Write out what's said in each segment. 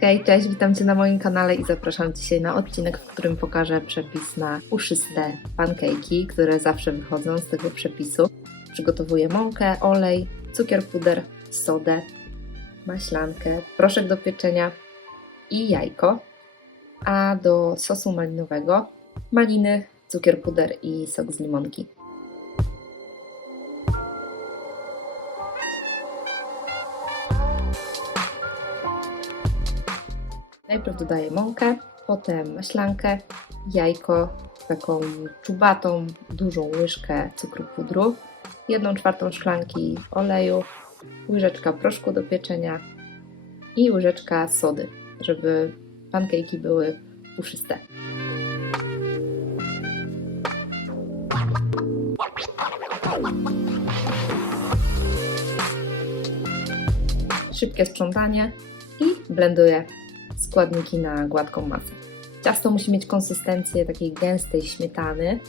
Hej, cześć, witam Cię na moim kanale i zapraszam dzisiaj na odcinek, w którym pokażę przepis na puszyste pancake'i, które zawsze wychodzą z tego przepisu. Przygotowuję mąkę, olej, cukier puder, sodę, maślankę, proszek do pieczenia i jajko, a do sosu malinowego maliny, cukier puder i sok z limonki. Najpierw dodaję mąkę, potem maślankę, jajko, taką czubatą, dużą łyżkę cukru pudru, jedną czwartą szklanki oleju, łyżeczka proszku do pieczenia i łyżeczka sody, żeby pancake'i były puszyste. Szybkie sprzątanie i blenduję składniki na gładką masę. Ciasto musi mieć konsystencję takiej gęstej śmietany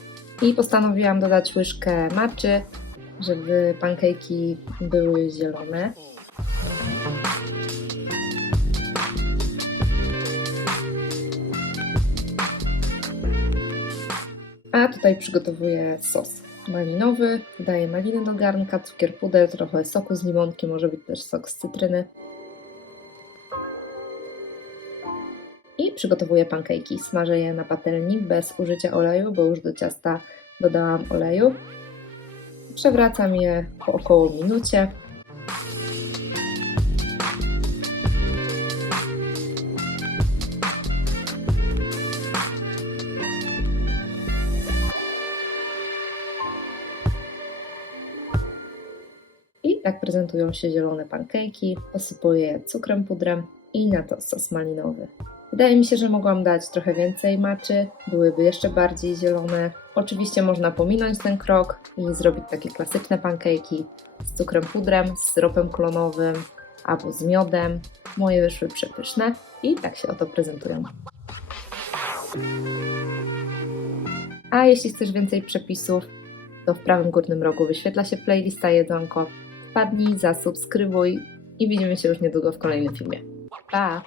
i postanowiłam dodać łyżkę maczy, żeby pancake'i były zielone. A tutaj przygotowuję sos malinowy. Dodaję maliny do garnka, cukier puder, trochę soku z limonki, może być też sok z cytryny. Przygotowuję pancake'i. Smażę je na patelni bez użycia oleju, bo już do ciasta dodałam oleju. Przewracam je po około minucie. I tak prezentują się zielone pancake'i. Posypuję je cukrem pudrem i na to sos malinowy. Wydaje mi się, że mogłam dać trochę więcej maczy, byłyby jeszcze bardziej zielone. Oczywiście można pominąć ten krok i zrobić takie klasyczne pancake'i z cukrem pudrem, z syropem klonowym albo z miodem. Moje wyszły przepyszne i tak się oto prezentują. A jeśli chcesz więcej przepisów, to w prawym górnym rogu wyświetla się playlista jedzonko. Wpadnij, zasubskrybuj i widzimy się już niedługo w kolejnym filmie. Pa!